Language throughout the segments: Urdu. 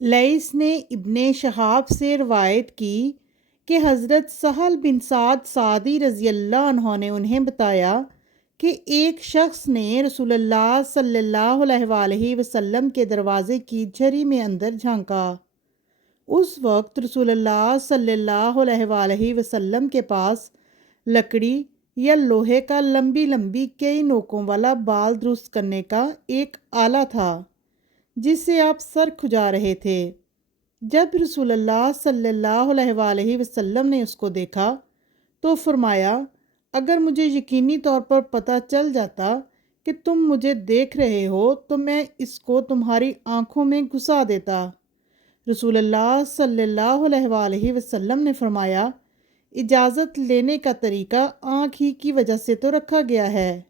لئیس نے ابن شہاب سے روایت کی کہ حضرت سہل بن سعد سعدی رضی اللہ عنہ نے انہیں بتایا کہ ایک شخص نے رسول اللہ صلی اللہ علیہ وآلہ وسلم کے دروازے کی جھری میں اندر جھانکا۔ اس وقت رسول اللہ صلی اللہ علیہ وآلہ وسلم کے پاس لکڑی یا لوہے کا لمبی لمبی کئی نوکوں والا بال درست کرنے کا ایک آلہ تھا جس سے آپ سر کھجا رہے تھے۔ جب رسول اللہ صلی اللہ علیہ وآلہ وسلم نے اس کو دیکھا تو فرمایا، اگر مجھے یقینی طور پر پتہ چل جاتا کہ تم مجھے دیکھ رہے ہو تو میں اس کو تمہاری آنکھوں میں گھسا دیتا۔ رسول اللہ صلی اللہ علیہ وآلہ وسلم نے فرمایا، اجازت لینے کا طریقہ آنکھ ہی کی وجہ سے تو رکھا گیا ہے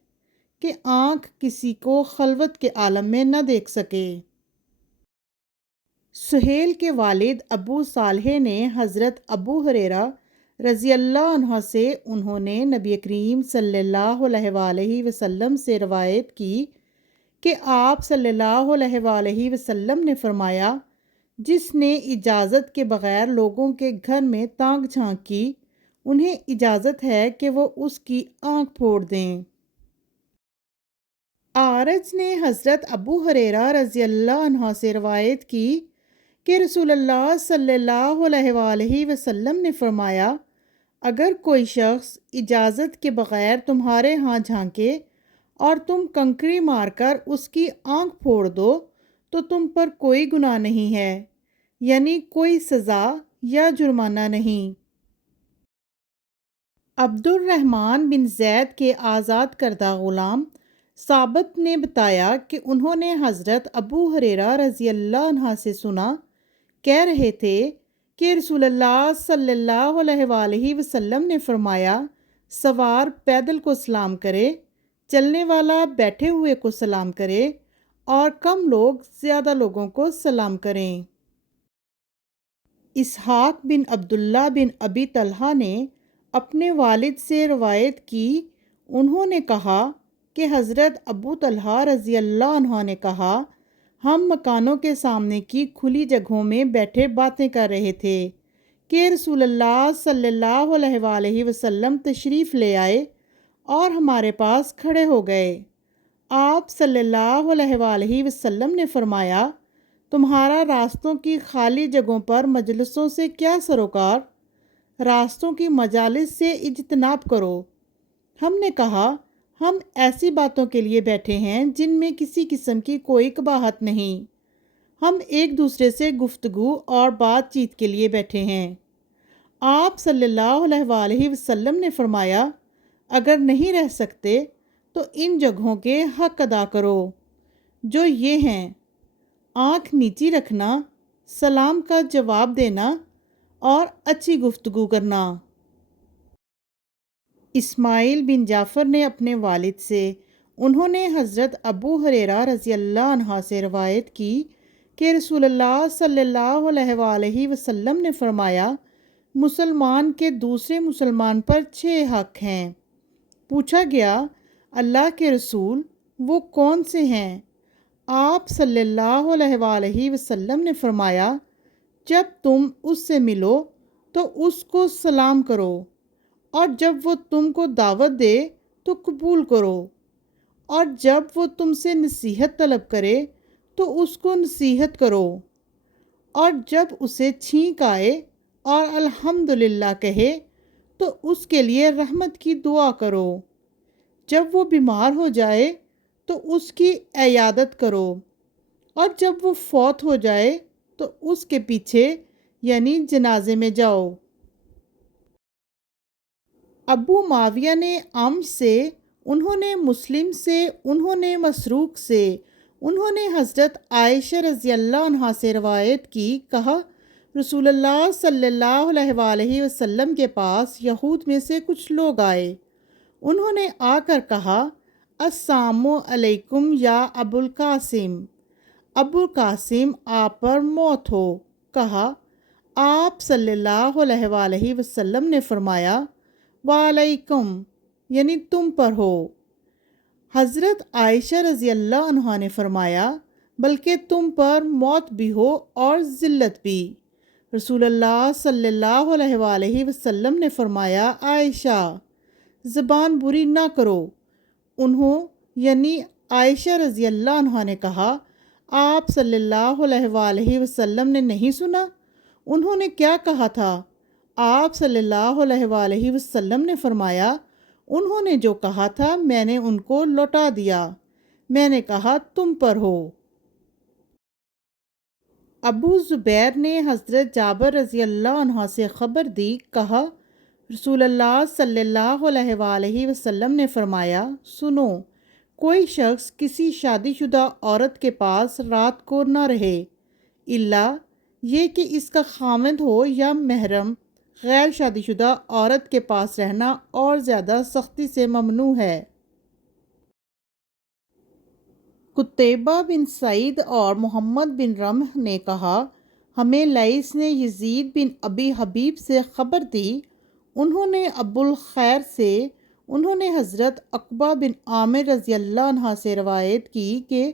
کہ آنکھ کسی کو خلوت کے عالم میں نہ دیکھ سکے۔ سہیل کے والد ابو صالح نے حضرت ابو ہریرہ رضی اللہ عنہ سے انہوں نے نبی کریم صلی اللہ علیہ وآلہ وسلم سے روایت کی کہ آپ صلی اللہ علیہ وآلہ وسلم نے فرمایا، جس نے اجازت کے بغیر لوگوں کے گھر میں تانگ جھانک کی انہیں اجازت ہے کہ وہ اس کی آنکھ پھوڑ دیں۔ اعرج نے حضرت ابو ہریرہ رضی اللہ عنہ سے روایت کی کہ رسول اللہ صلی اللہ علیہ وآلہ وسلم نے فرمایا، اگر کوئی شخص اجازت کے بغیر تمہارے ہاں جھانکے اور تم کنکری مار کر اس کی آنکھ پھوڑ دو تو تم پر کوئی گناہ نہیں ہے، یعنی کوئی سزا یا جرمانہ نہیں۔ عبد الرحمن بن زید کے آزاد کردہ غلام ثابت نے بتایا کہ انہوں نے حضرت ابو ہریرہ رضی اللہ عنہ سے سنا، کہہ رہے تھے کہ رسول اللہ صلی اللہ علیہ وآلہ وسلم نے فرمایا، سوار پیدل کو سلام کرے، چلنے والا بیٹھے ہوئے کو سلام کرے اور کم لوگ زیادہ لوگوں کو سلام کریں۔ اسحاق بن عبداللہ بن ابی طلحہ نے اپنے والد سے روایت کی، انہوں نے کہا کہ حضرت ابو طلحہ رضی اللہ عنہ نے کہا، ہم مکانوں کے سامنے کی کھلی جگہوں میں بیٹھے باتیں کر رہے تھے کہ رسول اللہ صلی اللہ علیہ وآلہ وسلم تشریف لے آئے اور ہمارے پاس کھڑے ہو گئے۔ آپ صلی اللہ علیہ وآلہ وسلم نے فرمایا، تمہارا راستوں کی خالی جگہوں پر مجلسوں سے کیا سروکار؟ راستوں کی مجالس سے اجتناب کرو۔ ہم نے کہا، ہم ایسی باتوں کے لیے بیٹھے ہیں جن میں کسی قسم کی کوئی قباحت نہیں، ہم ایک دوسرے سے گفتگو اور بات چیت کے لیے بیٹھے ہیں۔ آپ صلی اللہ علیہ وآلہ وسلم نے فرمایا، اگر نہیں رہ سکتے تو ان جگہوں کے حق ادا کرو، جو یہ ہیں: آنکھ نیچی رکھنا، سلام کا جواب دینا اور اچھی گفتگو کرنا۔ اسماعیل بن جعفر نے اپنے والد سے، انہوں نے حضرت ابو ہریرہ رضی اللہ عنہ سے روایت کی کہ رسول اللہ صلی اللہ علیہ وآلہ وسلم نے فرمایا، مسلمان کے دوسرے مسلمان پر 6 حق ہیں۔ پوچھا گیا، اللہ کے رسول وہ کون سے ہیں؟ آپ صلی اللہ علیہ وآلہ وسلم نے فرمایا، جب تم اس سے ملو تو اس کو سلام کرو اور جب وہ تم کو دعوت دے تو قبول کرو، اور جب وہ تم سے نصیحت طلب کرے تو اس کو نصیحت کرو، اور جب اسے چھینک آئے اور الحمدللہ کہے تو اس کے لیے رحمت کی دعا کرو، جب وہ بیمار ہو جائے تو اس کی عیادت کرو، اور جب وہ فوت ہو جائے تو اس کے پیچھے یعنی جنازے میں جاؤ۔ ابو معاویہ نے عمش سے، انہوں نے مسلم سے، انہوں نے مسروق سے، انہوں نے حضرت عائشہ رضی اللہ عنہا سے روایت کی، کہا رسول اللہ صلی اللہ علیہ وآلہ وسلم کے پاس یہود میں سے کچھ لوگ آئے، انہوں نے آ کر کہا، السلام علیکم یا ابو القاسم، ابو القاسم آپ پر موت ہو۔ کہا، آپ صلی اللہ علیہ وآلہ وسلم نے فرمایا، وعلیکم، یعنی تم پر ہو۔ حضرت عائشہ رضی اللہ عنہا نے فرمایا، بلکہ تم پر موت بھی ہو اور ذلت بھی۔ رسول اللہ صلی اللہ علیہ وآلہ وسلم نے فرمایا، عائشہ زبان بری نہ کرو۔ انہوں یعنی عائشہ رضی اللہ عنہا نے کہا، آپ صلی اللہ علیہ وآلہ وسلم نے نہیں سنا؟ انہوں نے کیا کہا تھا؟ آپ صلی اللہ علیہ وآلہ وسلم نے فرمایا، انہوں نے جو کہا تھا میں نے ان کو لوٹا دیا، میں نے کہا تم پر ہو۔ ابو زبیر نے حضرت جابر رضی اللہ عنہ سے خبر دی، کہا رسول اللہ صلی اللہ علیہ وآلہ وسلم نے فرمایا، سنو، کوئی شخص کسی شادی شدہ عورت کے پاس رات کو نہ رہے الا یہ کہ اس کا خاوند ہو یا محرم۔ غیر شادی شدہ عورت کے پاس رہنا اور زیادہ سختی سے ممنوع ہے۔ قتیبہ بن سعید اور محمد بن رمح نے کہا، ہمیں لیث نے یزید بن ابی حبیب سے خبر دی، انہوں نے ابو الخیر سے، انہوں نے حضرت عقبہ بن عامر رضی اللہ عنہ سے روایت کی کہ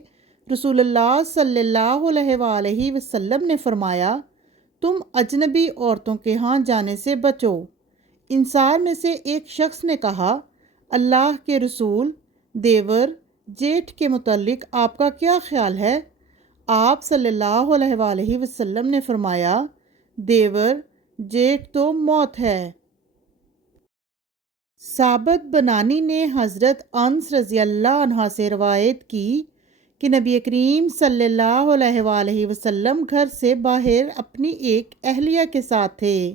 رسول اللہ صلی اللہ علیہ وآلہ وسلم نے فرمایا، تم اجنبی عورتوں کے ہاں جانے سے بچو۔ انصار میں سے ایک شخص نے کہا، اللہ کے رسول، دیور جیٹھ کے متعلق آپ کا کیا خیال ہے؟ آپ صلی اللہ علیہ وآلہ وسلم نے فرمایا، دیور جیٹھ تو موت ہے۔ ثابت بنانی نے حضرت انس رضی اللہ عنہ سے روایت کی کہ نبی کریم صلی اللہ علیہ وآلہ وسلم گھر سے باہر اپنی ایک اہلیہ کے ساتھ تھے۔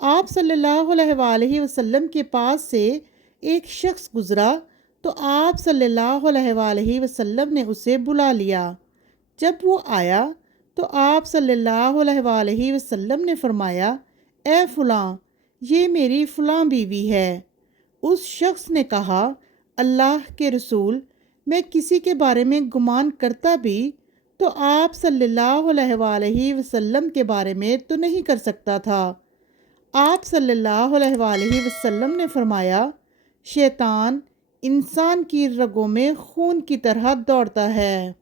آپ صلی اللہ علیہ وآلہ وسلم کے پاس سے ایک شخص گزرا تو آپ صلی اللہ علیہ وآلہ وسلم نے اسے بلا لیا۔ جب وہ آیا تو آپ صلی اللہ علیہ وآلہ وسلم نے فرمایا، اے فلاں، یہ میری فلاں بیوی ہے۔ اس شخص نے کہا، اللہ کے رسول، میں کسی کے بارے میں گمان کرتا بھی تو آپ صلی اللہ علیہ وآلہ وسلم کے بارے میں تو نہیں کر سکتا تھا۔ آپ صلی اللہ علیہ وآلہ وسلم نے فرمایا، شیطان انسان کی رگوں میں خون کی طرح دوڑتا ہے۔